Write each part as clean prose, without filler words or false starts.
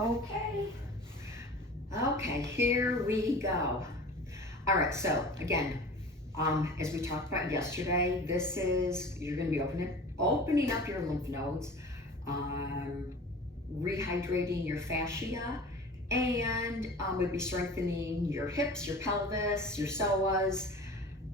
Okay. Okay, here we go. All right, so again, as we talked about yesterday, you're gonna be opening up your lymph nodes, rehydrating your fascia, and we'll be strengthening your hips, your pelvis, your psoas.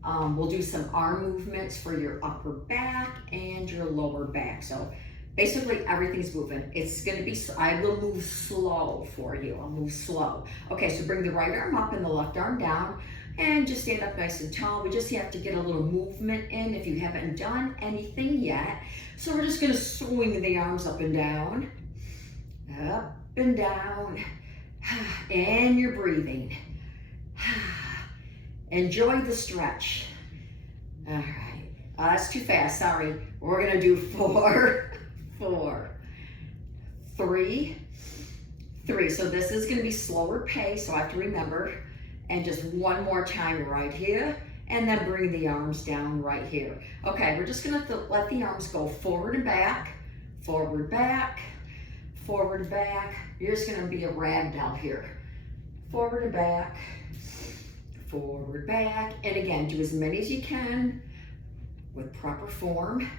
We'll do some arm movements for your upper back and your lower back. So basically everything's moving. It's gonna be, I will move slow for you. I'll move slow. Okay, so bring the right arm up and the left arm down and just stand up nice and tall. We just have to get a little movement in if you haven't done anything yet. So we're just gonna swing the arms up and down, and you're breathing. Enjoy the stretch. All right, that's too fast, sorry. We're gonna do 4, 3. So this is gonna be slower pace, so I have to remember. And just one more time right here, and then bring the arms down right here. Okay, we're just gonna let the arms go forward and back, forward, back, forward, back. You're just gonna be a ragdoll here. Forward and back, forward, back. And again, do as many as you can with proper form.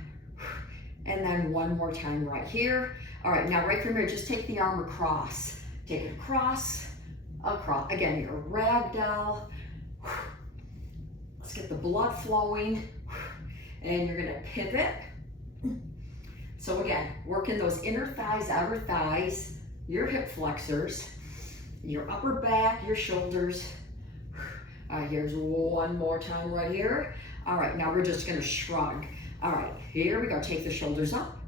And then one more time right here. All right, now right from here, just take the arm across. Take it across. Again, you're a ragdoll. Let's get the blood flowing. And you're gonna pivot. So again, working those inner thighs, outer thighs, your hip flexors, your upper back, your shoulders. All right, here's one more time right here. All right, now we're just gonna shrug. All right, here we go. Take the shoulders up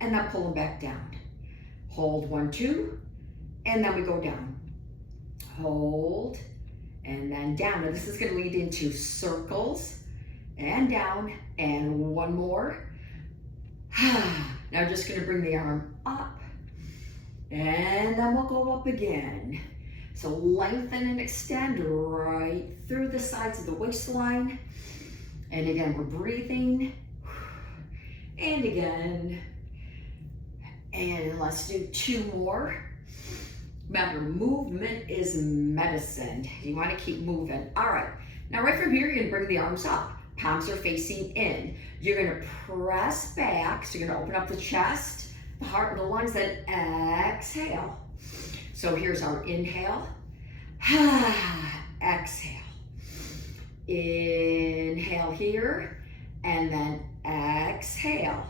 and then pull them back down. Hold 1, 2, and then we go down. Hold, and then down. Now this is gonna lead into circles, and down, and one more. Now just gonna bring the arm up, and then we'll go up again. So lengthen and extend right through the sides of the waistline. And again, we're breathing. And again. And let's do 2 more. Remember, movement is medicine. You want to keep moving. All right. Now right from here, you're going to bring the arms up. Palms are facing in. You're going to press back. So you're going to open up the chest, the heart, and the lungs, then exhale. So here's our inhale. Exhale. Inhale here, and then exhale.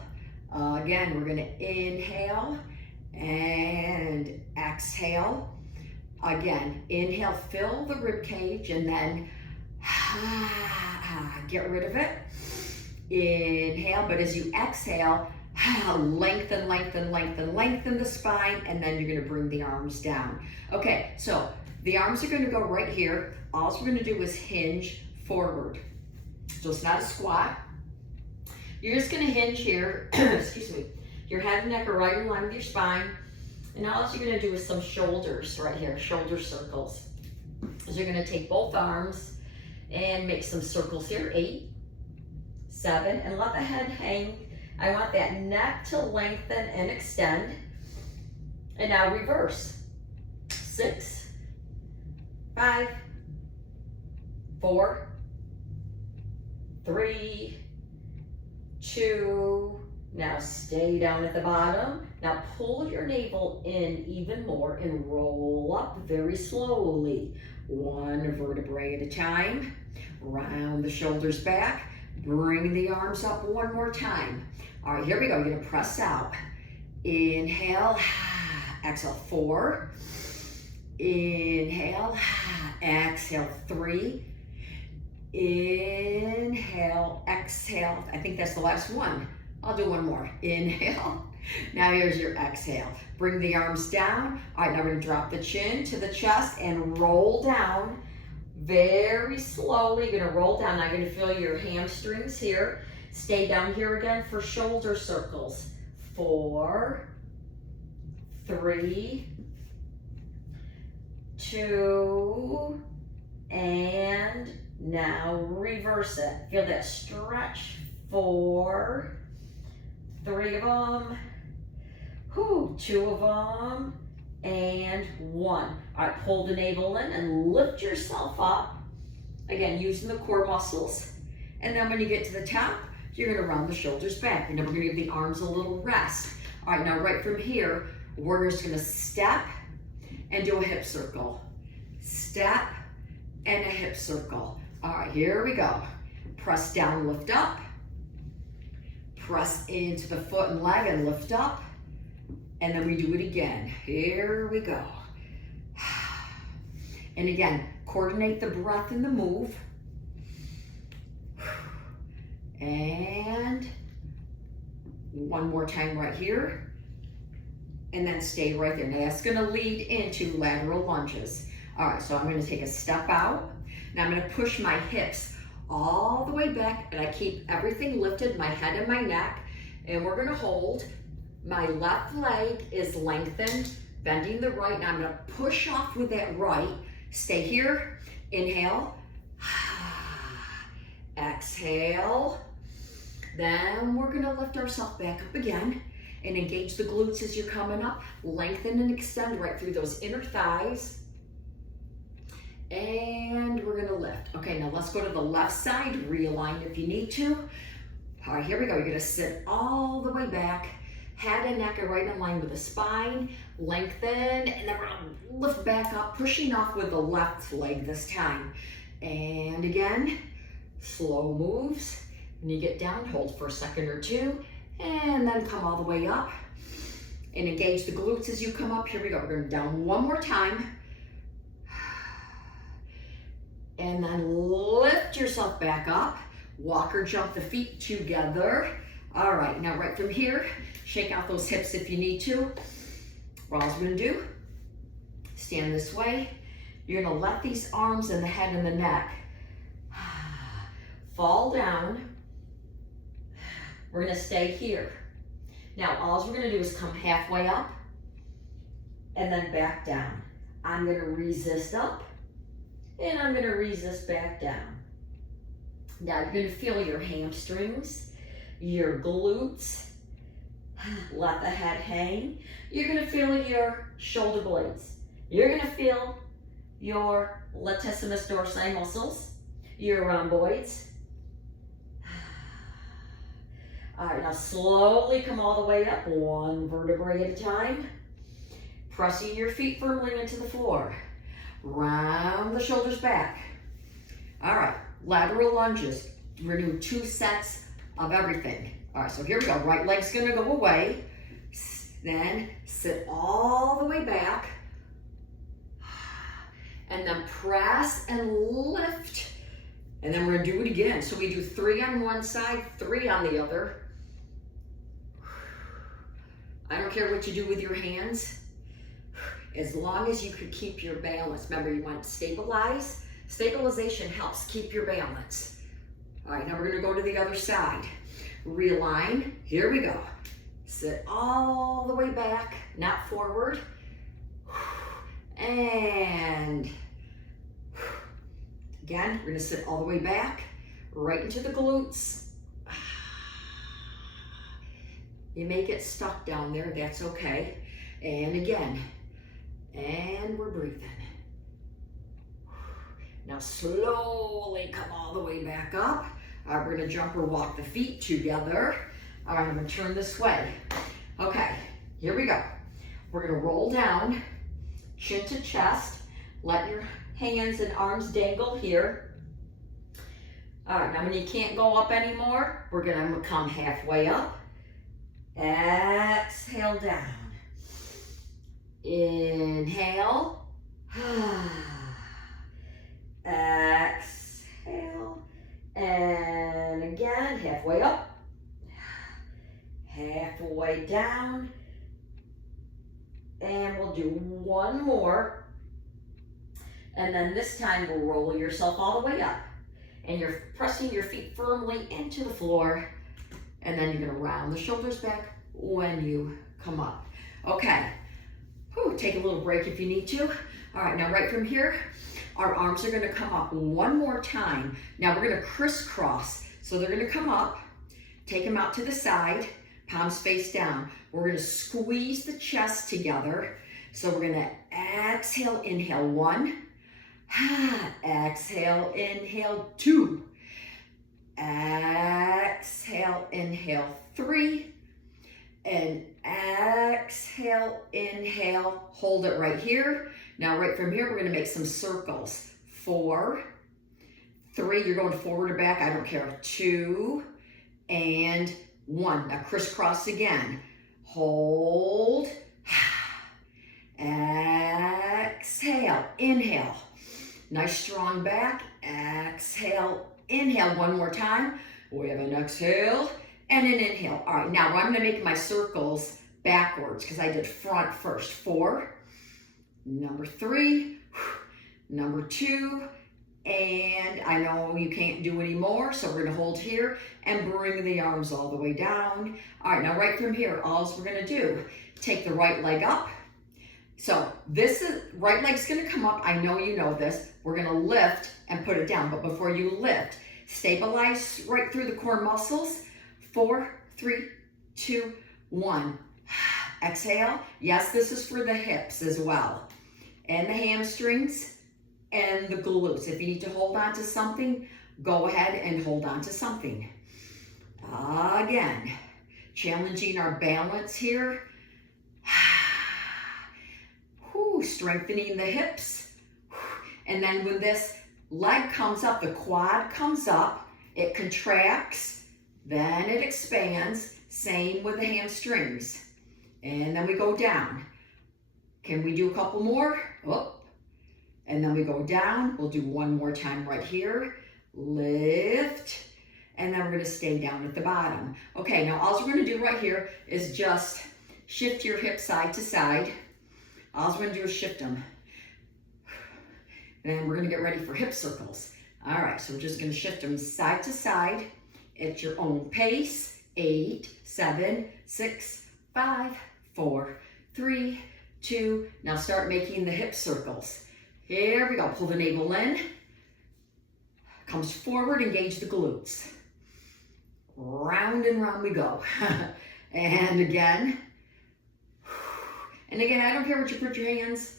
Again, we're going to inhale and exhale. Again, inhale, fill the rib cage, and then get rid of it. Inhale, but as you exhale, lengthen, lengthen, lengthen, lengthen the spine, and then you're going to bring the arms down. Okay, so the arms are going to go right here. All we're going to do is hinge forward. So it's not a squat. You're just going to hinge here. Excuse me. Your head and neck are right in line with your spine. And all you're going to do is some shoulders right here, shoulder circles. So you're going to take both arms and make some circles here. 8, 7, and let the head hang. I want that neck to lengthen and extend. And now reverse. 6, 5, 4, 3, 2, now stay down at the bottom. Now pull your navel in even more and roll up very slowly. 1 vertebrae at a time. Round the shoulders back. Bring the arms up one more time. All right, here we go. You're gonna press out. Inhale, exhale, 4. Inhale, exhale, 3. Inhale, exhale. I think that's the last one. I'll do one more. Inhale. Now here's your exhale. Bring the arms down. All right, now we're gonna drop the chin to the chest and roll down very slowly. You're gonna roll down. Now you're gonna feel your hamstrings here. Stay down here again for shoulder circles. 4, 3, 2, and now reverse it. Feel that stretch. 4, 3 of them. 2 of them. and 1. All right, pull the navel in and lift yourself up. Again, using the core muscles. And then when you get to the top, you're gonna round the shoulders back. And then we're gonna give the arms a little rest. All right, now right from here, we're just gonna step and do a hip circle. Step and a hip circle. All right, here we go. Press down, lift up. Press into the foot and leg and lift up. And then we do it again. Here we go. And again, coordinate the breath and the move. And one more time right here. And then stay right there. Now that's gonna lead into lateral lunges. All right, so I'm gonna take a step out. Now I'm gonna push my hips all the way back, and I keep everything lifted, my head and my neck, and we're gonna hold. My left leg is lengthened, bending the right. Now I'm gonna push off with that right. Stay here, inhale, exhale. Then we're gonna lift ourselves back up again and engage the glutes as you're coming up. Lengthen and extend right through those inner thighs. And we're gonna lift. Okay, now let's go to the left side, realign if you need to. All right, here we go. You're gonna sit all the way back. Head and neck are right in line with the spine. Lengthen, and then we're gonna lift back up, pushing off with the left leg this time. And again, slow moves. When you get down, hold for a second or two, and then come all the way up. And engage the glutes as you come up. Here we go. We're going down one more time. And then lift yourself back up. Walk or jump the feet together. All right, now right from here, shake out those hips if you need to. What else we're gonna do, stand this way. You're gonna let these arms and the head and the neck fall down. We're gonna stay here. Now, all we're gonna do is come halfway up and then back down. I'm gonna resist up and I'm gonna resist back down. Now, you're gonna feel your hamstrings, your glutes, let the head hang. You're gonna feel your shoulder blades. You're gonna feel your latissimus dorsi muscles, your rhomboids. All right, now slowly come all the way up, one vertebrae at a time. Pressing your feet firmly into the floor. Round the shoulders back. All right, lateral lunges. We're doing 2 sets of everything. All right, so here we go. Right leg's gonna go away. Then sit all the way back. And then press and lift. And then we're gonna do it again. So we do 3 on one side, 3 on the other. I don't care what you do with your hands, as long as you can keep your balance. Remember, you want to stabilize. Stabilization helps keep your balance. All right, now we're gonna go to the other side. Realign, here we go. Sit all the way back, not forward. And again, we're gonna sit all the way back, right into the glutes. You may get stuck down there, that's okay. And again, and we're breathing. Now slowly come all the way back up. All right, we're gonna jump or walk the feet together. All right, I'm gonna turn this way. Okay, here we go. We're gonna roll down, chin to chest. Let your hands and arms dangle here. All right, now when you can't go up anymore, we're gonna come halfway up. Exhale down. Inhale. Exhale. And again, halfway up. Halfway down. And we'll do one more. And then this time we'll roll yourself all the way up. And you're pressing your feet firmly into the floor. And then you're gonna round the shoulders back when you come up. Okay, whew, take a little break if you need to. All right, now right from here, our arms are gonna come up one more time. Now we're gonna crisscross. So they're gonna come up, take them out to the side, palms face down. We're gonna squeeze the chest together. So we're gonna exhale, inhale 1. Exhale, inhale 2. Exhale, inhale 3. And exhale, inhale, hold it right here. Now right from here, we're gonna make some circles. 4, 3, you're going forward or back, I don't care. 2, and 1. Now crisscross again. Hold. Exhale, inhale. Nice strong back. Exhale, inhale. One more time. We have an exhale and an inhale. All right, now I'm gonna make my circles backwards because I did front first. 4, number 3, number 2, and I know you can't do any more, so we're gonna hold here and bring the arms all the way down. All right, now right from here, all we're gonna do, take the right leg up. So this is, right leg's gonna come up, I know you know this. We're gonna lift and put it down, but before you lift, stabilize right through the core muscles. 4, 3, 2, 1. Exhale. Yes, this is for the hips as well, and the hamstrings, and the glutes. If you need to hold on to something, go ahead and hold on to something. Again, challenging our balance here. Strengthening the hips. And then when this leg comes up, the quad comes up, it contracts, then it expands. Same with the hamstrings. And then we go down. Can we do a couple more? Up. And then we go down. We'll do one more time right here. Lift. And then we're going to stay down at the bottom. Okay, now all we're going to do right here is just shift your hips side to side. All we're going to do is shift them. Then we're going to get ready for hip circles. All right, so we're just going to shift them side to side at your own pace. 8, 7, 6, 5, 4, 3, 2. Now start making the hip circles. Here we go. Pull the navel in. Comes forward, engage the glutes. Round and round we go. And again. And again, I don't care what you put your hands.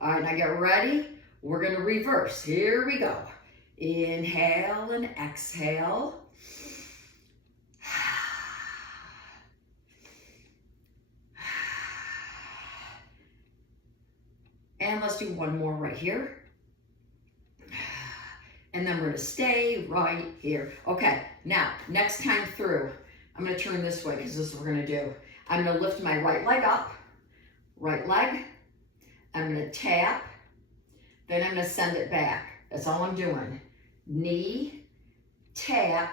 All right, now get ready. We're gonna reverse. Here we go. Inhale and exhale. And let's do one more right here. And then we're gonna stay right here. Okay, now, next time through, I'm gonna turn this way because this is what we're gonna do. I'm gonna lift my right leg up, right leg. I'm gonna tap, then I'm gonna send it back. That's all I'm doing. Knee, tap,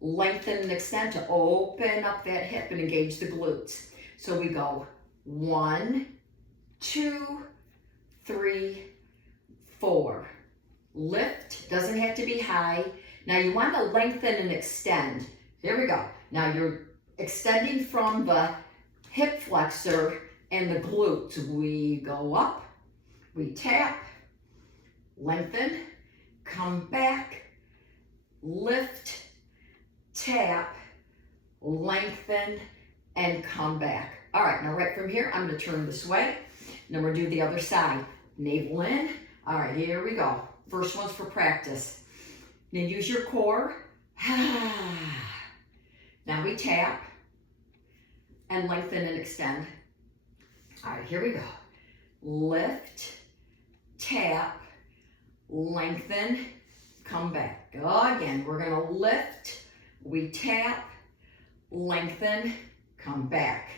lengthen and extend to open up that hip and engage the glutes. So we go 1, 2, 3, 4. Lift, doesn't have to be high. Now you want to lengthen and extend. Here we go. Now you're extending from the hip flexor and the glutes. We go up, we tap, lengthen, come back, lift, tap, lengthen, and come back. All right, now right from here, I'm gonna turn this way. Then we'll do the other side. Navel in. All right, here we go. First one's for practice. Now use your core. Now we tap and lengthen and extend. All right, here we go. Lift, tap, lengthen, come back. Go again. We're gonna lift, we tap, lengthen, come back.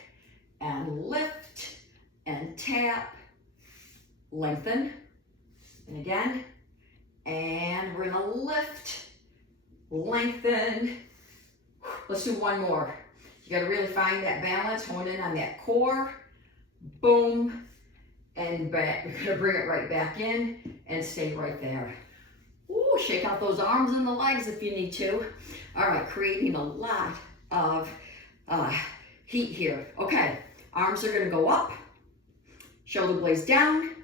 And lift and tap, lengthen, and again. And we're gonna lift, lengthen. Let's do one more. You gotta really find that balance, hone in on that core. Boom, and back. You're gonna bring it right back in and stay right there. Ooh, shake out those arms and the legs if you need to. All right, creating a lot of heat here. Okay, arms are gonna go up, shoulder blades down.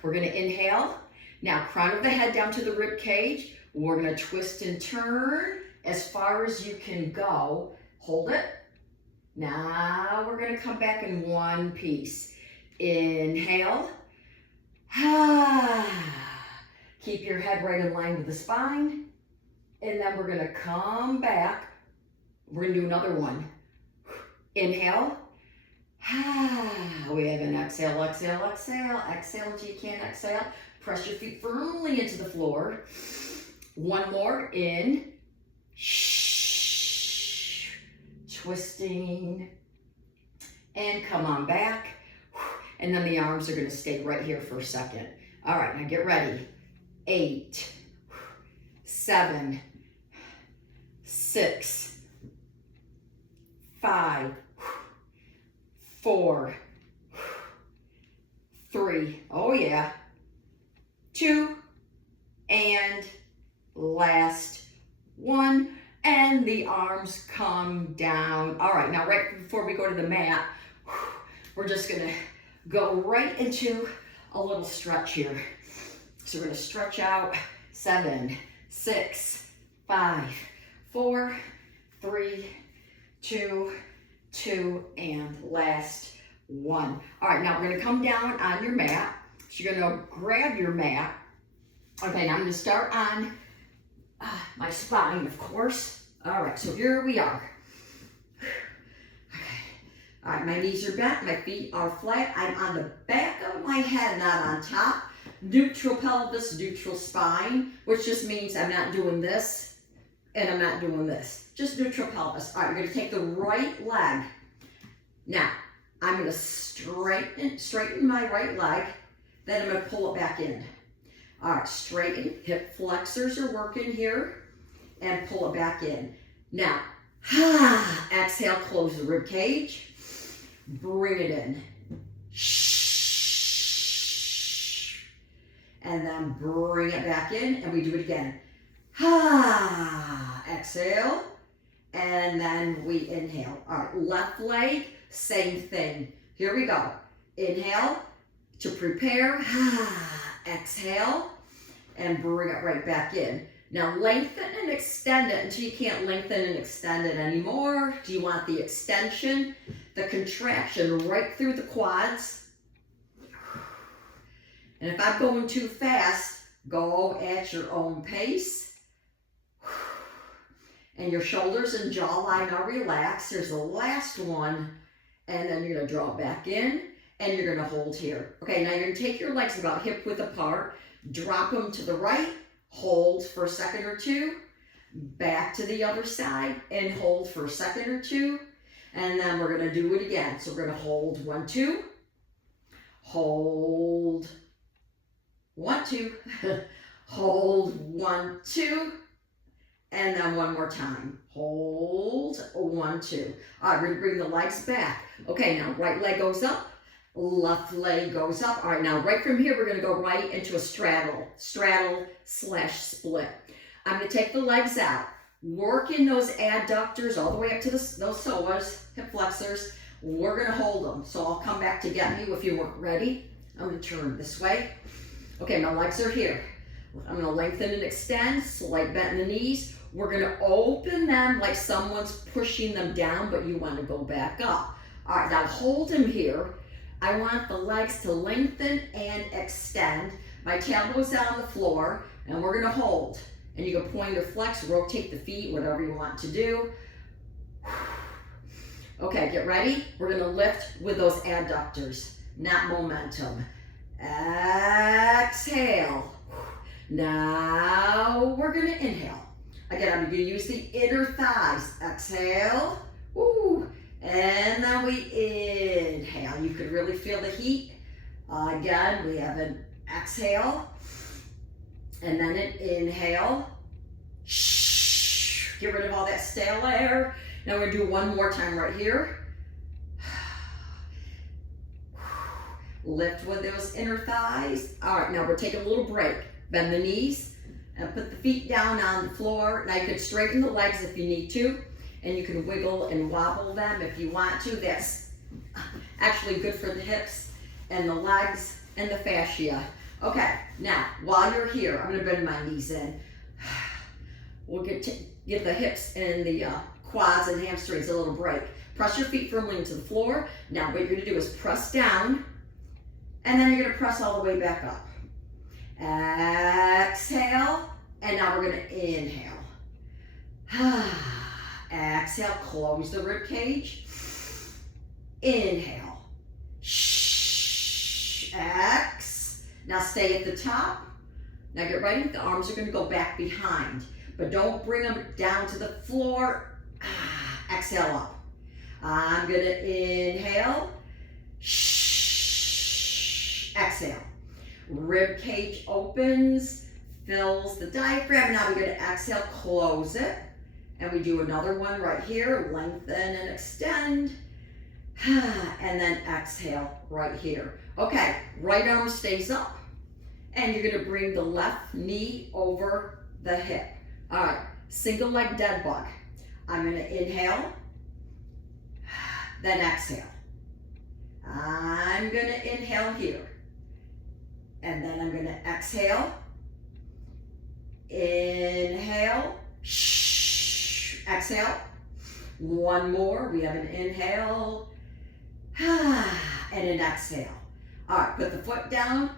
We're gonna inhale. Now, crown of the head down to the rib cage. We're gonna twist and turn as far as you can go. Hold it. Now we're gonna come back in one piece. Inhale. Keep your head right in line with the spine. And then we're gonna come back. We're gonna do another one. Inhale. We have an exhale, exhale, exhale. Exhale until you can't exhale. Press your feet firmly into the floor. One more, in. Twisting. And come on back. And then the arms are gonna stay right here for a second. All right, now get ready. 8, 7, 6, 5, 4, 3, oh yeah, 2, and last 1, and the arms come down. All right, now right before we go to the mat, we're just gonna go right into a little stretch here. So we're gonna stretch out. 7, 6, 5, 4, 3, 2, and last 1. All right, now we're gonna come down on your mat. So you're gonna grab your mat. Okay, now I'm gonna start on my spine, of course. All right, so here we are. Okay, all right, my knees are bent, my feet are flat. I'm on the back of my head, not on top. Neutral pelvis, neutral spine, which just means I'm not doing this and I'm not doing this. Just neutral pelvis. All right, we're gonna take the right leg. Now, I'm gonna straighten my right leg, then I'm gonna pull it back in. All right, straighten, hip flexors are working here, and pull it back in. Now, exhale, close the rib cage, bring it in. And then bring it back in, and we do it again. Exhale, and then we inhale. All right, left leg, same thing. Here we go. Inhale to prepare. Exhale, and bring it right back in. Now lengthen and extend it until you can't lengthen and extend it anymore. Do you want the extension, the contraction right through the quads? And if I'm going too fast, go at your own pace. And your shoulders and jawline are relaxed. There's the last one. And then you're gonna draw it back in and you're gonna hold here. Okay, now you're gonna take your legs about hip width apart, drop them to the right, hold for a second or two, back to the other side and hold for a second or two. And then we're gonna do it again. So we're gonna hold 1, 2, hold 1, 2, hold 1, 2, and then one more time. Hold 1, 2. All right, we're gonna bring the legs back. Okay, now right leg goes up, left leg goes up. All right, now right from here, we're gonna go right into a straddle /split. I'm gonna take the legs out, work in those adductors all the way up to those psoas, hip flexors. We're gonna hold them. So I'll come back to get me if you weren't ready. I'm gonna turn this way. Okay, my legs are here. I'm gonna lengthen and extend, slight bend in the knees. We're gonna open them like someone's pushing them down, but you wanna go back up. All right, now hold them here. I want the legs to lengthen and extend. My tailbone's down on the floor, and we're gonna hold. And you can point or flex, rotate the feet, whatever you want to do. Okay, get ready. We're gonna lift with those adductors, not momentum. Exhale. Now we're gonna inhale. Again, I'm gonna use the inner thighs. Exhale. Woo. And then we inhale. You could really feel the heat. Again, we have an exhale. And then an inhale. Get rid of all that stale air. Now we're gonna do one more time right here. Lift with those inner thighs. All right, now we're taking a little break. Bend the knees and put the feet down on the floor. Now you can straighten the legs if you need to, and you can wiggle and wobble them if you want to. That's actually good for the hips and the legs and the fascia. Okay, now while you're here, I'm gonna bend my knees in. We'll give the hips and the quads and hamstrings a little break. Press your feet firmly into the floor. Now what you're gonna do is press down And then you're gonna press all the way back up. Exhale, and now we're gonna inhale. Exhale, close the rib cage. Inhale. X. Now stay at the top. Now get ready, the arms are gonna go back behind, but don't bring them down to the floor. Exhale up. I'm gonna inhale. Exhale. Rib cage opens, fills the diaphragm. Now we're gonna exhale, close it. And we do another one right here, lengthen and extend. And then exhale right here. Okay, right arm stays up. And you're gonna bring the left knee over the hip. All right, single leg dead bug. I'm gonna inhale, then exhale. I'm gonna inhale here. And then I'm gonna exhale. Inhale, exhale. One more, we have an inhale, and an exhale. All right, put the foot down,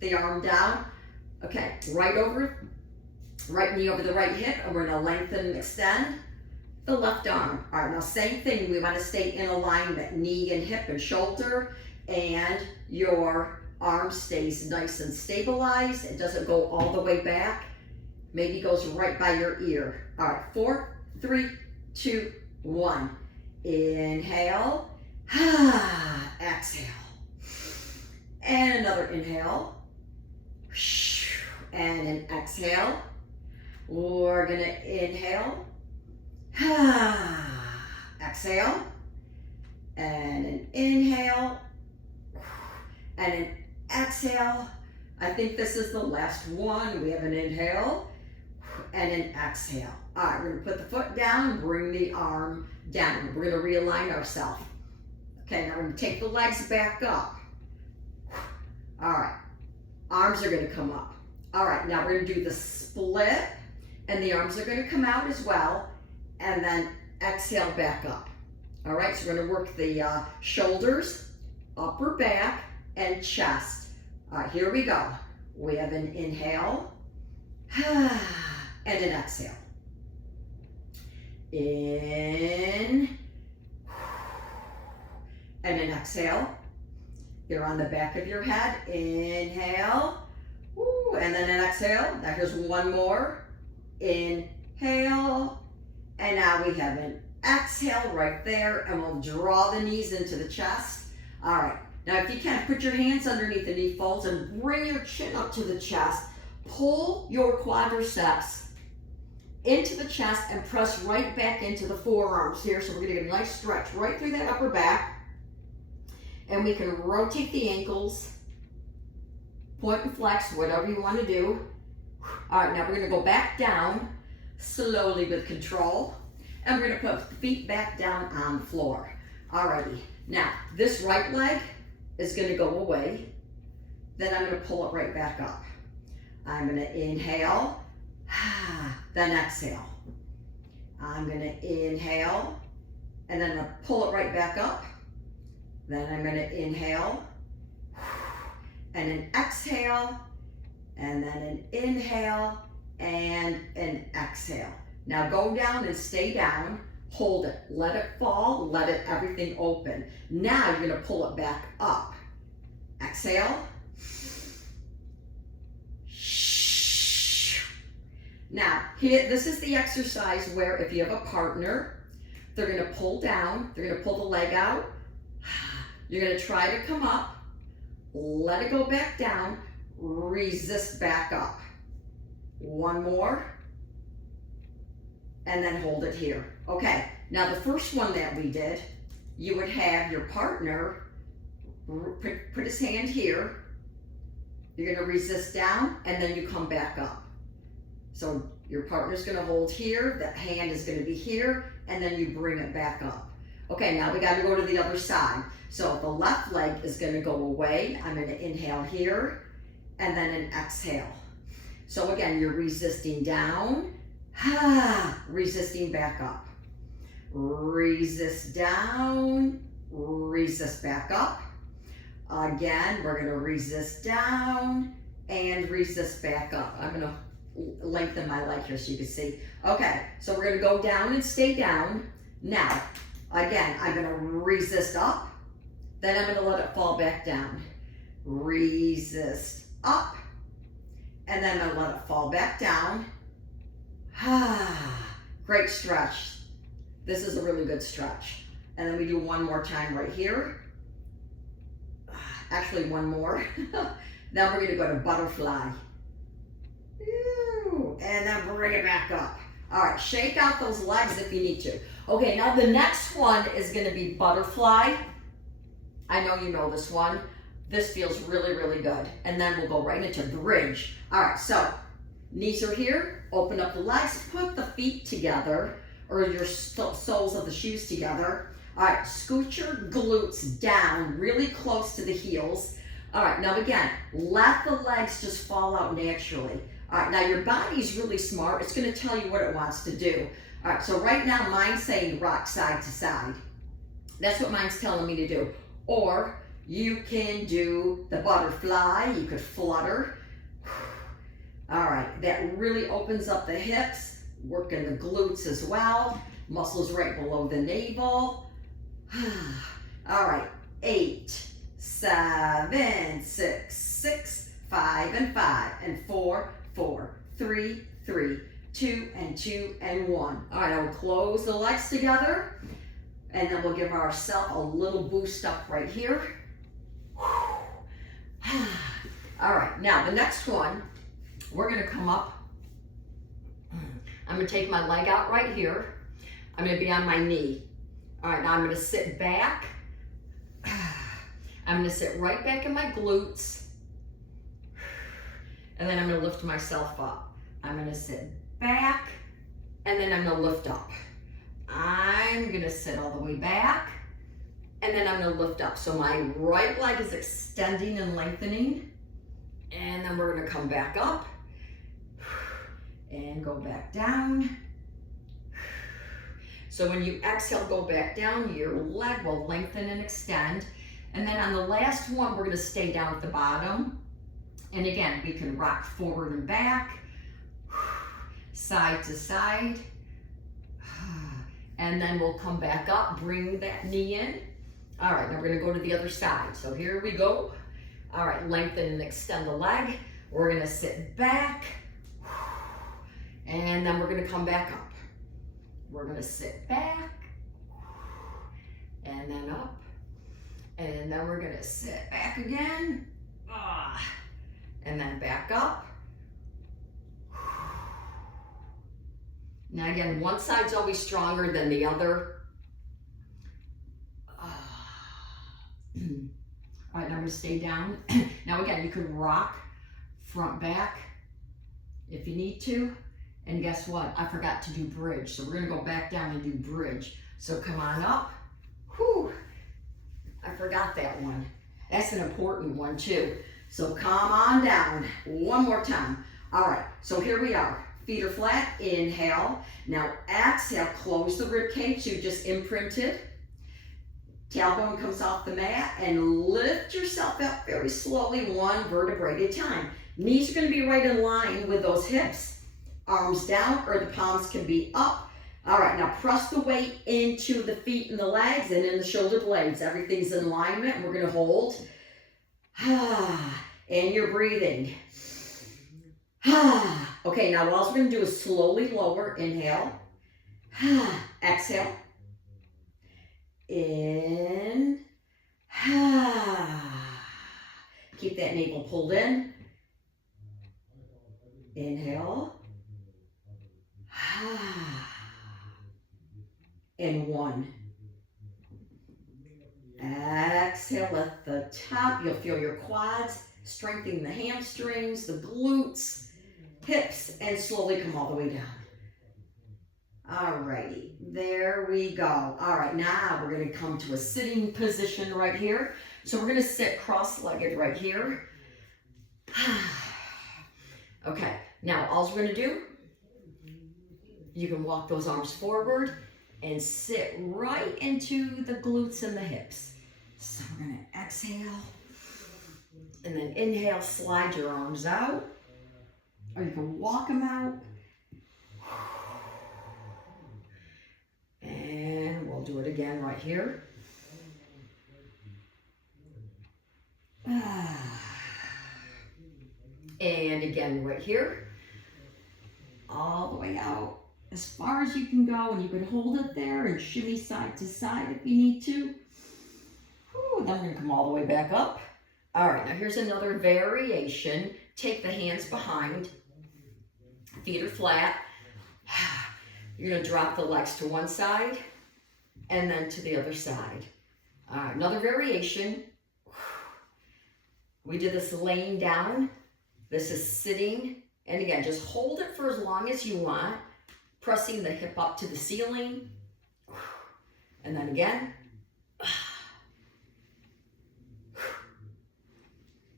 the arm down. Okay, right knee over the right hip, and we're gonna lengthen and extend the left arm. All right, now same thing, we wanna stay in alignment, knee and hip and shoulder, and your arm stays nice and stabilized. It doesn't go all the way back, maybe goes right by your ear. All right, 4, 3, 2, 1. Inhale, exhale. And another inhale, and an exhale. We're gonna inhale, exhale, and an inhale, and an exhale. I think this is the last one. We have an inhale and an exhale. All right, we're gonna put the foot down, bring the arm down. We're gonna realign ourselves. Okay, now we're gonna take the legs back up. All right, arms are gonna come up. All right, now we're gonna do the split, and the arms are gonna come out as well, and then exhale back up. All right, so we're gonna work the shoulders, upper back, and chest. All right, here we go. We have an inhale, and an exhale. In, and an exhale. Here on the back of your head, inhale, and then an exhale. Now here's one more, inhale, and now we have an exhale right there, and we'll draw the knees into the chest. All right, now if you can, put your hands underneath the knee folds and bring your chin up to the chest. Pull your quadriceps into the chest and press right back into the forearms here. So we're gonna get a nice stretch right through that upper back. And we can rotate the ankles, point and flex, whatever you want to do. All right, now we're gonna go back down slowly with control. And we're gonna put the feet back down on the floor. Alrighty, now this right leg is gonna go away. Then I'm gonna pull it right back up. I'm gonna inhale, then exhale. I'm gonna inhale, and then I'm gonna pull it right back up. Then I'm gonna inhale, and an exhale, and then an inhale, and an exhale. Now go down and stay down, hold it, let it fall, let it everything open. Now you're gonna pull it back up. Exhale. Now, here, this is the exercise where if you have a partner, they're gonna pull down, they're gonna pull the leg out. You're gonna try to come up, let it go back down, resist back up. One more, and then hold it here. Okay, now the first one that we did, you would have your partner put his hand here. You're gonna resist down, and then you come back up. So your partner's gonna hold here, that hand is gonna be here, and then you bring it back up. Okay, now we gotta go to the other side. So the left leg is gonna go away. I'm gonna inhale here, and then an exhale. So again, you're resisting down, resisting back up. Resist down, resist back up. Again, we're gonna resist down and resist back up. I'm gonna lengthen my leg here so you can see. Okay, so we're gonna go down and stay down. Now, again, I'm gonna resist up, then I'm gonna let it fall back down. Resist up, and then I'm gonna let it fall back down. Great stretch. This is a really good stretch. And then we do one more time right here. Actually, one more. Then we're gonna go to butterfly. And then bring it back up. All right, shake out those legs if you need to. Okay, now the next one is gonna be butterfly. I know you know this one. This feels really, really good. And then we'll go right into bridge. All right, so knees are here, open up the legs, put the feet together, or your soles of the shoes together. All right, scoot your glutes down really close to the heels. All right, now again, let the legs just fall out naturally. All right, now your body's really smart. It's gonna tell you what it wants to do. All right, so right now mine's saying rock side to side. That's what mine's telling me to do. Or you can do the butterfly, you could flutter. All right, that really opens up the hips, working the glutes as well. Muscles right below the navel. All right, 8, 7, 6, 6, 5 and 5 and 4, 4, 3, 3, 2 and 2 and 1. All right, I will close the legs together and then we'll give ourselves a little boost up right here. All right, now the next one, we're gonna come up. I'm gonna take my leg out right here. I'm gonna be on my knee. All right, now I'm gonna sit back. I'm gonna sit right back in my glutes. And then I'm gonna lift myself up. I'm gonna sit back, and then I'm gonna lift up. I'm gonna sit all the way back, and then I'm gonna lift up. So my right leg is extending and lengthening, and then we're gonna come back up, and go back down. So when you exhale, go back down, your leg will lengthen and extend. And then on the last one, we're gonna stay down at the bottom. And again, we can rock forward and back, side to side. And then we'll come back up, bring that knee in. All right, now we're gonna go to the other side. So here we go. All right, lengthen and extend the leg. We're gonna sit back, and then we're gonna come back up. We're gonna sit back, and then up, and then we're gonna sit back again, and then back up. Now again, one side's always stronger than the other. All right, now I'm gonna stay down. Now again, you can rock front back if you need to. And guess what? I forgot to do bridge. So we're gonna go back down and do bridge. So come on up. Whew, I forgot that one. That's an important one too. So come on down, one more time. All right, so here we are. Feet are flat, inhale. Now exhale, close the rib cage you just imprinted. Tailbone comes off the mat and lift yourself up very slowly, one vertebrae at a time. Knees are gonna be right in line with those hips. Arms down, or the palms can be up. All right, now press the weight into the feet and the legs and in the shoulder blades. Everything's in alignment. We're gonna hold. And you're breathing. Okay, now all we're gonna do is slowly lower. Inhale. Exhale. In. Keep that navel pulled in. Inhale. And 1. Exhale at the top. You'll feel your quads, strengthening the hamstrings, the glutes, hips, and slowly come all the way down. Alrighty, there we go. All right, now we're gonna come to a sitting position right here. So we're gonna sit cross-legged right here. Okay, now all we're gonna do, you can walk those arms forward and sit right into the glutes and the hips. So we're gonna exhale. And then inhale, slide your arms out. Or you can walk them out. And we'll do it again right here. And again right here. All the way out. As far as you can go, and you can hold it there and shimmy side to side if you need to. Whew, then we're going to come all the way back up. All right, now here's another variation. Take the hands behind. Feet are flat. You're going to drop the legs to one side and then to the other side. All right, another variation. We did this laying down. This is sitting. And again, just hold it for as long as you want. Pressing the hip up to the ceiling. And then again.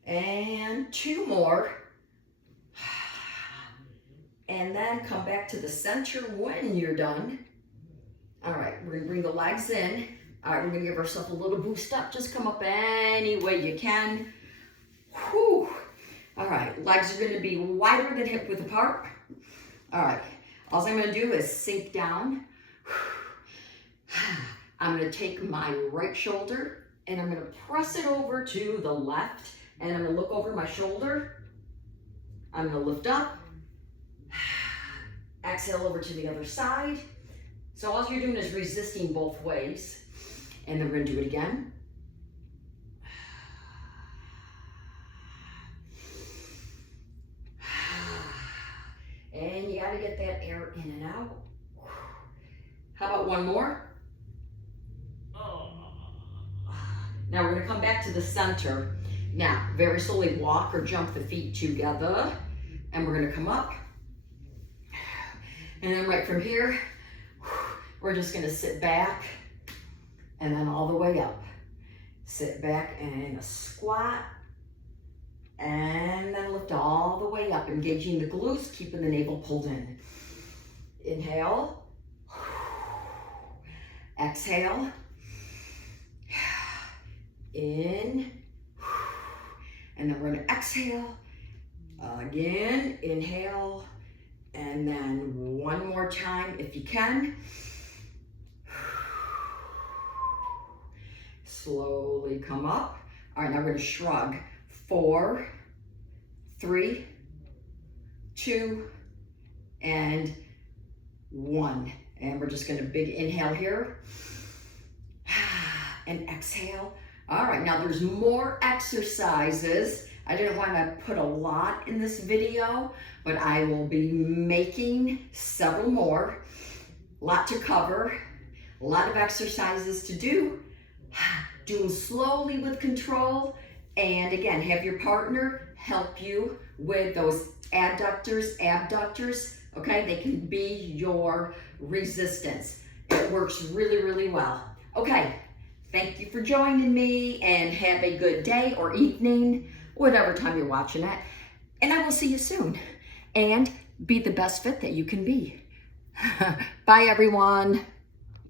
And two more. And then come back to the center when you're done. All right, we're gonna bring the legs in. All right, we're gonna give ourselves a little boost up. Just come up any way you can. Whew. All right, legs are gonna be wider than hip width apart. All right, all I'm gonna do is sink down. I'm gonna take my right shoulder and I'm gonna press it over to the left, and I'm gonna look over my shoulder. I'm gonna lift up. Exhale over to the other side. So all you're doing is resisting both ways. And then we're gonna do it again. And you gotta get that air in and out. How about one more? Now we're gonna come back to the center. Now, very slowly walk or jump the feet together. And we're gonna come up. And then right from here, we're just gonna sit back and then all the way up. Sit back and a squat. And then lift all the way up, engaging the glutes, keeping the navel pulled in. Inhale. Exhale. In. And then we're gonna exhale. Again, inhale. And then one more time if you can. Slowly come up. All right, now we're gonna shrug. 4, 3, 2, and 1. And we're just gonna big inhale here. And exhale. All right, now there's more exercises. I didn't want to put a lot in this video, but I will be making several more. A lot to cover, a lot of exercises to do. Do them slowly with control. And again, have your partner help you with those adductors, abductors, okay? They can be your resistance. It works really, really well. Okay, thank you for joining me, and have a good day or evening, whatever time you're watching it. And I will see you soon. And be the best fit that you can be. Bye, everyone.